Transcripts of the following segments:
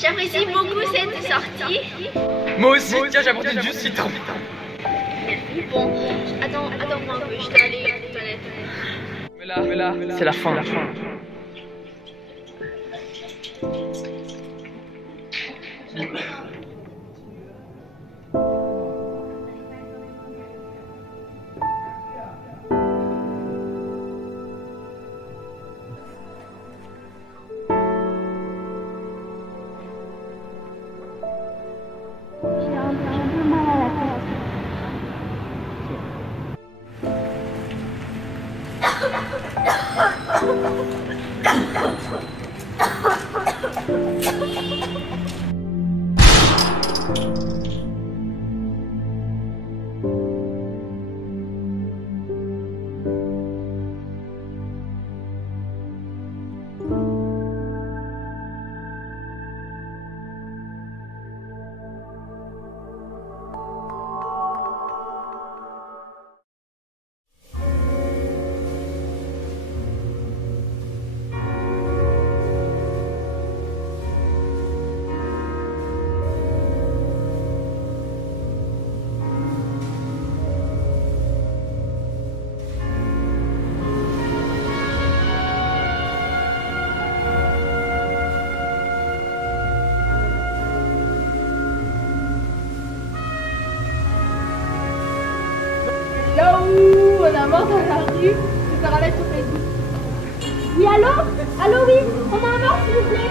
J'apprécie beaucoup cette sortie. Moi aussi, tiens, j'ai apporté du jus de citron. Bon, attends-moi un peu, je dois aller aux toilettes. Mais là, c'est la fin. J'ai un peu mal à la tête. Là où on a mort dans la rue, je vais remettre sur Facebook. Oui, allô? Allô, oui? On a un mort, s'il vous plaît?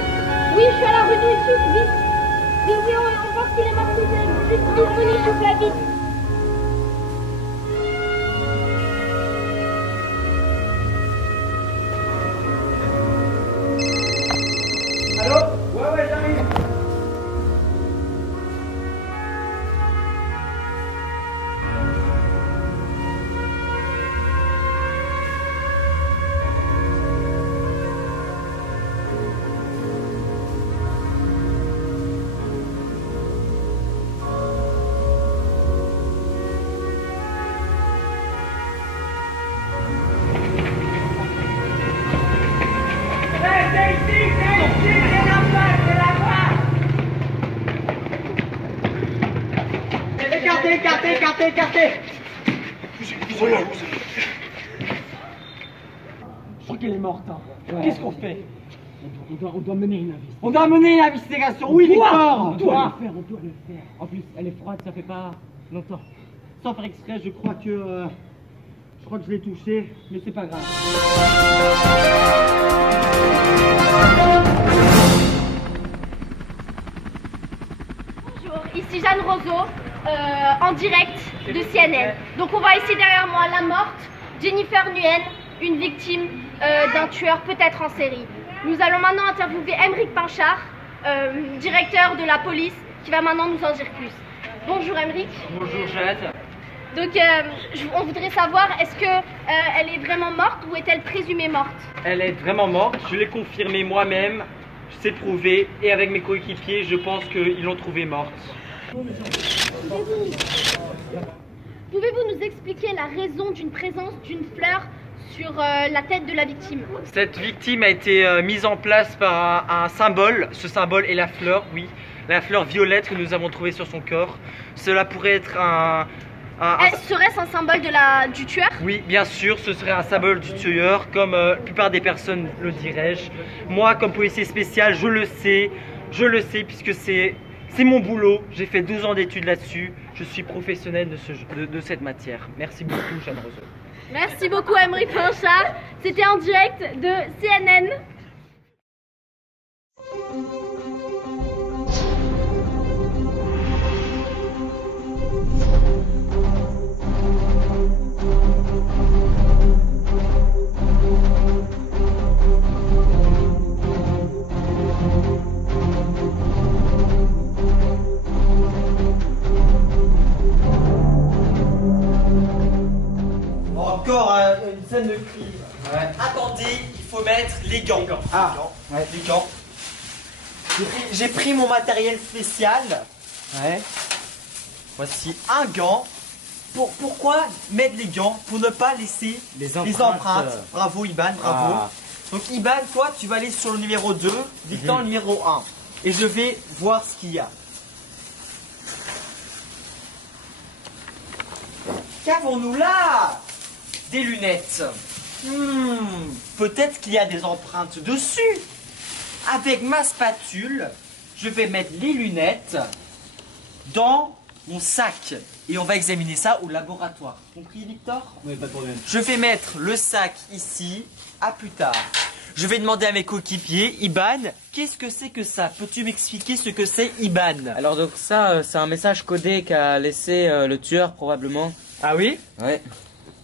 Oui, je suis à la rue du Sud, vite. Oui, on pense qu'il est mort, vite, venez, s'il vous plaît, vite. Allô? Ouais, j'arrive. Écartez. Je crois qu'elle est morte. Hein. Ouais. Qu'est-ce qu'on fait? On doit mener une investigation. On doit mener une investigation. Oui, Victor. On doit le faire. En plus, elle est froide, ça fait pas longtemps. Sans faire exprès, je crois que je l'ai touché, mais c'est pas grave. Bonjour, ici Jeanne Roseau, en direct de CNN. Donc on voit ici derrière moi la morte, Jennifer Nguyen, une victime d'un tueur peut-être en série. Nous allons maintenant interviewer Aymeric Pinchard, directeur de la police, qui va maintenant nous en dire plus. Bonjour Aymeric. Bonjour Jeanne. Donc on voudrait savoir, est-ce que elle est vraiment morte ou est-elle présumée morte? Elle est vraiment morte, je l'ai confirmé moi-même, c'est prouvé, et avec mes coéquipiers, je pense qu'ils l'ont trouvée morte. Pouvez-vous nous expliquer la raison d'une présence d'une fleur sur la tête de la victime? Cette victime a été mise en place par un symbole, ce symbole est la fleur, oui, la fleur violette que nous avons trouvée sur son corps. Cela pourrait être Serait-ce un symbole du tueur? Oui, bien sûr, ce serait un symbole du tueur, comme la plupart des personnes le diraient-je. Moi, comme policier spécial, je le sais puisque c'est mon boulot. J'ai fait 12 ans d'études là-dessus. Je suis professionnel de cette matière. Merci beaucoup, Jeanne Roseau. Merci beaucoup, Aymeric Pinchard. C'était en direct de CNN. Encore une scène de crime. Ouais. Attendez, il faut mettre les gants. Ah, ouais. Les gants. J'ai pris mon matériel spécial. Ouais. Voici un gant. Pourquoi mettre les gants? Pour ne pas laisser les empreintes. Bravo Iban, bravo. Ah. Donc Iban, toi tu vas aller sur le numéro 2, Victor le numéro 1. et je vais voir ce qu'il y a. Qu'avons-nous là? Des lunettes. Peut-être qu'il y a des empreintes dessus. Avec ma spatule, je vais mettre les lunettes dans mon sac. Et on va examiner ça au laboratoire. Compris, Victor? Oui, pas de problème. Je vais mettre le sac ici. À plus tard. Je vais demander à mes coéquipiers, Iban, qu'est-ce que c'est que ça? Peux-tu m'expliquer ce que c'est, Iban? Alors donc ça, c'est un message codé qu'a laissé le tueur probablement. Ah oui? Ouais.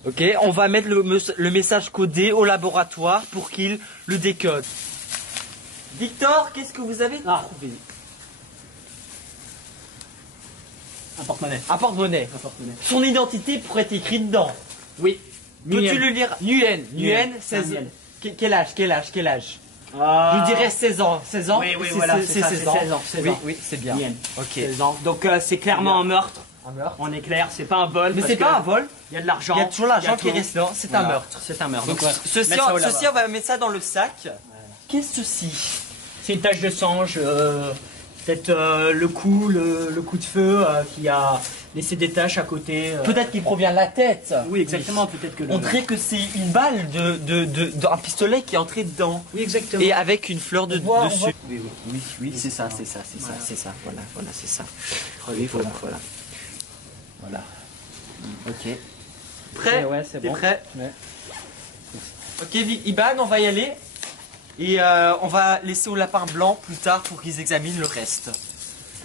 Ok, on va mettre le message codé au laboratoire pour qu'il le décode. Victor, qu'est-ce que vous avez trouvé? Un porte-monnaie. Un porte-monnaie. Un porte-monnaie. Son identité pourrait être écrite dedans. Oui. Peux-tu le lire? Nguyen, 16 ans. Quel âge? Je dirais 16 ans. 16 ans? Oui, voilà, c'est 16 ans. 16 ans. Oui, c'est bien. Nguyen. Ok. 16 ans. Donc c'est clairement un meurtre. Un meurtre. On est clair, c'est pas un vol. Mais c'est pas un vol. Il y a de l'argent. Il y a toujours l'argent qui tout. reste là. C'est un Voilà. meurtre. C'est un meurtre. Donc, ouais. ceci, Mettre ça au on lavabo. va mettre ça dans le sac. Qu'est-ce que ceci? C'est une tache de sang, peut-être le coup de feu qui a laissé des taches à côté. Peut-être qu'il provient de la tête. Oui, exactement. Peut-être que. On dirait que c'est une balle d'un pistolet qui est entré dedans. Oui, exactement. Et avec une fleur dessus. Oui, c'est ça. Voilà, c'est ça. Oui, voilà. Voilà. Ok. Prêt? Ouais, c'est T'es bon. prêt? Ouais. Ok, Iban, on va y aller. Et on va laisser au lapin blanc plus tard pour qu'ils examinent le reste.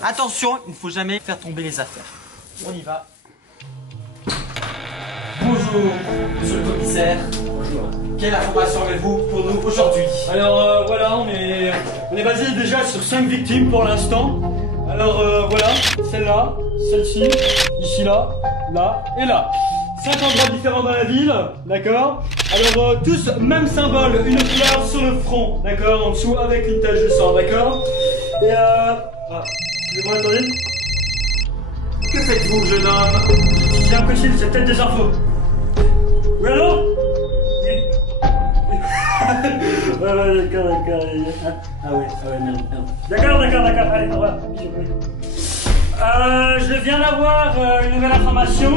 Attention, il ne faut jamais faire tomber les affaires. On y va. Bonjour, monsieur le commissaire. Bonjour. Quelle information avez-vous pour nous aujourd'hui? Alors voilà, on est basé déjà sur 5 victimes pour l'instant. Alors voilà, celle-là, celle-ci, ici là et là. 5 endroits différents dans la ville, d'accord? Alors tous même symbole, une fleur sur le front, d'accord? En dessous avec une tache de sang, d'accord? Et excusez-moi, attendez. Que faites-vous, jeune homme? C'est impossible, c'est peut-être des infos. Oui, allô? Ouais, d'accord. Ah ouais, merde. D'accord, allez, au revoir. Je viens d'avoir une nouvelle information.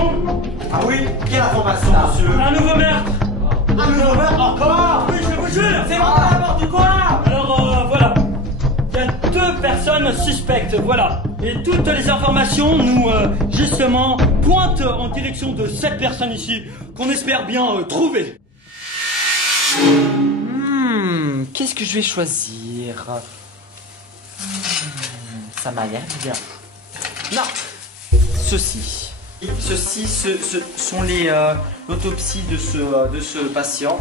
Ah oui? Quelle information, monsieur? Un nouveau meurtre. Un nouveau meurtre encore? Oui, je vous jure. C'est vraiment n'importe quoi! Alors voilà. Il y a 2 personnes suspectes, voilà. Et toutes les informations nous, justement, pointent en direction de cette personne ici, qu'on espère bien trouver. Qu'est-ce que je vais choisir? Ça m'a l'air bien. Non! Ceci. Ceci, ce sont l'autopsie de ce patient.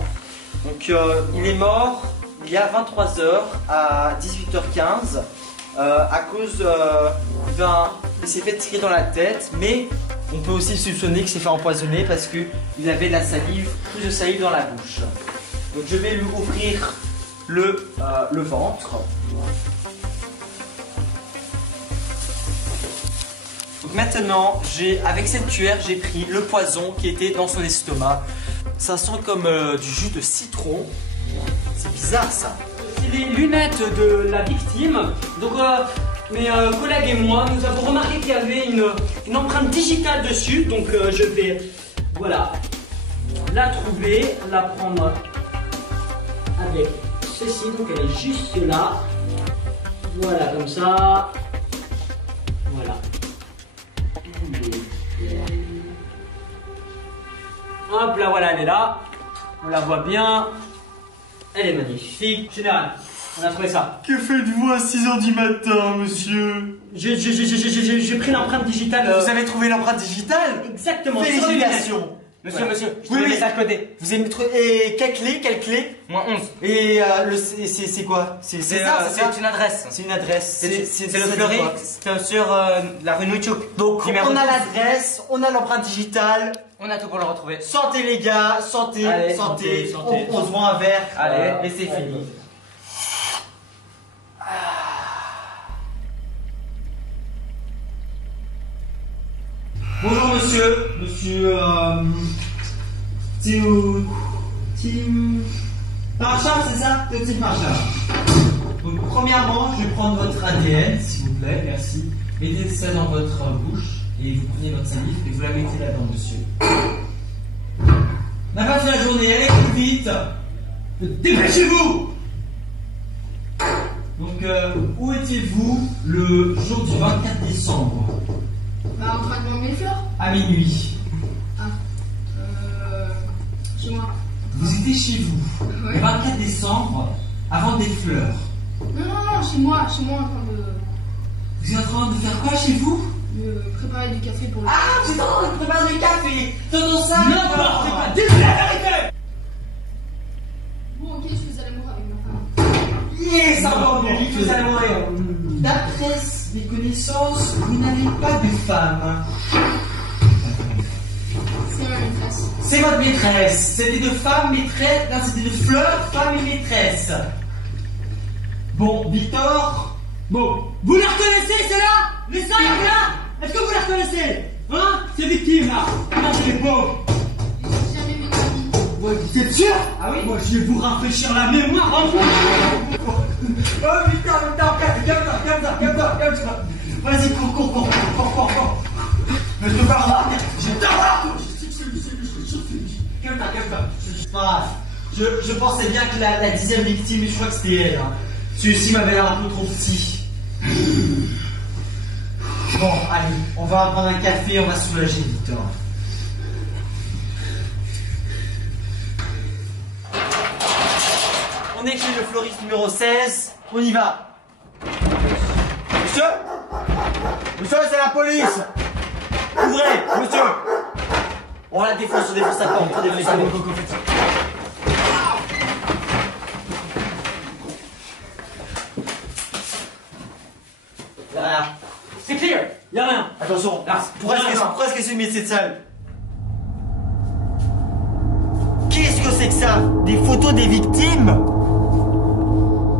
Donc, il est mort il y a 23h à 18h15 à cause il s'est fait tirer dans la tête, mais on peut aussi soupçonner qu'il s'est fait empoisonner parce qu'il avait de la salive, plus de salive dans la bouche. Donc, je vais lui ouvrir le ventre. Donc maintenant, avec cette cuillère, j'ai pris le poison qui était dans son estomac. Ça sent comme du jus de citron. C'est bizarre ça. C'est les lunettes de la victime. Donc mes collègues et moi, nous avons remarqué qu'il y avait une empreinte digitale dessus. Donc je vais, voilà, la trouver, la prendre avec ceci. Donc elle est juste là. Voilà, comme ça. Voilà. Hop là, voilà, elle est là. On la voit bien. Elle est magnifique. Général, on a trouvé ça. Que faites-vous à 6h du matin, monsieur? J'ai pris l'empreinte digitale. Vous avez trouvé l'empreinte digitale? Exactement. Félicitations. Monsieur, Voilà. monsieur, je trouve le message codé. Vous avez trouvé... Et quelle clé? Moins 11. Et c'est quoi? C'est ça, c'est ça? C'est une adresse. C'est une adresse. C'est le fleury sur la rue Nouitchouk. Donc Numéro on a 12. l'adresse, on a l'empreinte digitale. On a tout pour le retrouver. Santé les gars, santé, Allez, santé. santé. On se voit un verre. Allez, et c'est fini. Bonjour monsieur. Monsieur, Tim Marchand, c'est ça? Tim Marchand. Donc, premièrement, je vais prendre votre ADN, s'il vous plaît, merci. Mettez ça dans votre bouche et vous prenez votre salive et vous la mettez là-dedans dessus. On n'a pas fini la journée, allez plus vite. Dépêchez-vous. Donc, où étiez-vous le jour du 24 décembre? Bah, en train de vendre mes fleurs. À minuit. Chez moi. Vous étiez chez vous, Ouais. le 24 décembre, à vendre des fleurs. Non, chez moi en train Vous êtes en train de faire quoi chez vous? de préparer du café pour le. Ah, vous êtes en train de préparer du café. T'entends ça? N'importe quoi. Dis-lui la vérité. Bon, ok, je faisais l'amour avec ma femme. Yes, ça va, vous allez mourir. D'après mes connaissances, vous n'avez pas de femme. C'est ma maîtresse. C'est votre maîtresse. C'était de femme, maîtresse. Là, c'était de fleurs, femme et maîtresse. Bon, Victor. Bon, vous les reconnaissez, ceux-là? Les 5 là? Est-ce que vous les reconnaissez? Hein? Ces victimes là? Regardez les pauvres. J'ai jamais vu de ma vie. Ouais, vous êtes sûr? Ah oui? Moi, je vais vous rafraîchir la mémoire. Hein? Oh, Victor, calme-toi. Vas-y, cours. Mais je te parle. Je te parle. Calme-toi. Je pensais bien que la 10e victime, je crois que c'était elle. Hein. Celui-ci m'avait l'air un peu trop petit. Bon, allez, on va prendre un café, on va se soulager, Victor. On est chez le fleuriste numéro 16, on y va. Monsieur, c'est la police. Ouvrez, monsieur. On la défonce sa porte, on défonce sa porte. Voilà. C'est clair. Y'a rien. Attention, pourquoi est-ce que c'est mis cette salle? Qu'est-ce que c'est que ça? Des photos des victimes?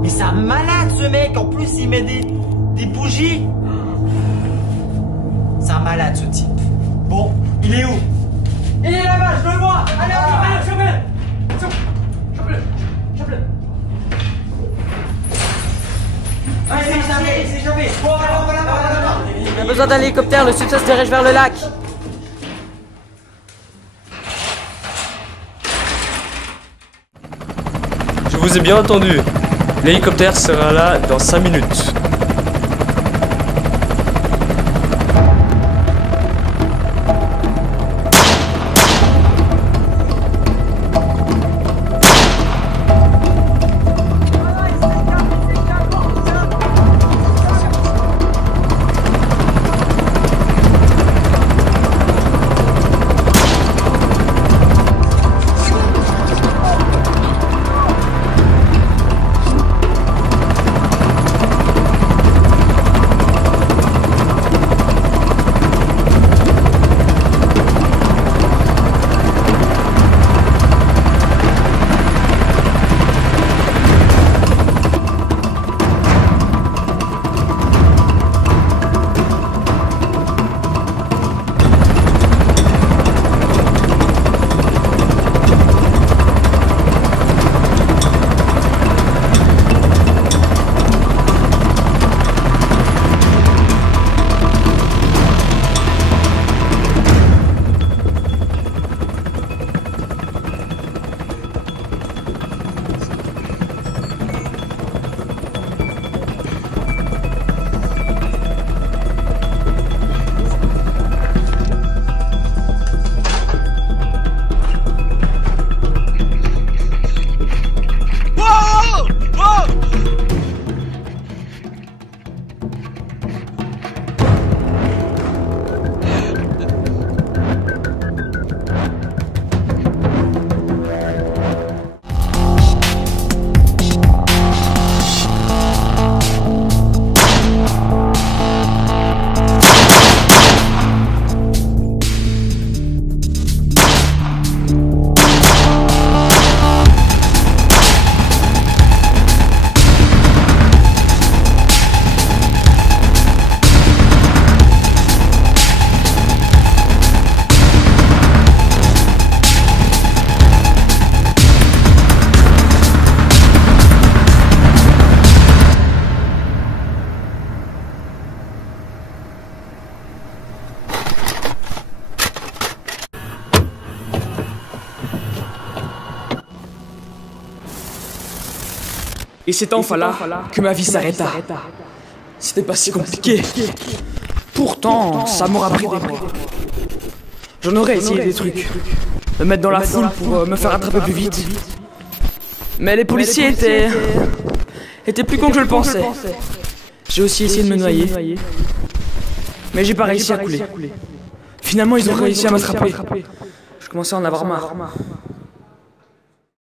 Mais c'est un malade ce mec, en plus il met des bougies. C'est un malade ce type. Bon, il est où? Il est là-bas, je le vois. Allez, chope-le. Allez, c'est échappé. Bon, on va là-bas. On a besoin d'un hélicoptère, le succès se dirige vers le lac. Je vous ai bien entendu. L'hélicoptère sera là dans 5 minutes. Et c'est enfin là que ma vie s'arrêta. C'était pas si compliqué. Pourtant, ça m'aura pris des mois. J'en aurais essayé des trucs. Me mettre dans la foule pour me faire attraper plus vite. Mais les policiers étaient plus cons que je le pensais. J'ai aussi essayé de me noyer. Mais j'ai pas réussi à couler. Finalement, ils ont réussi à m'attraper. Je commençais à en avoir marre.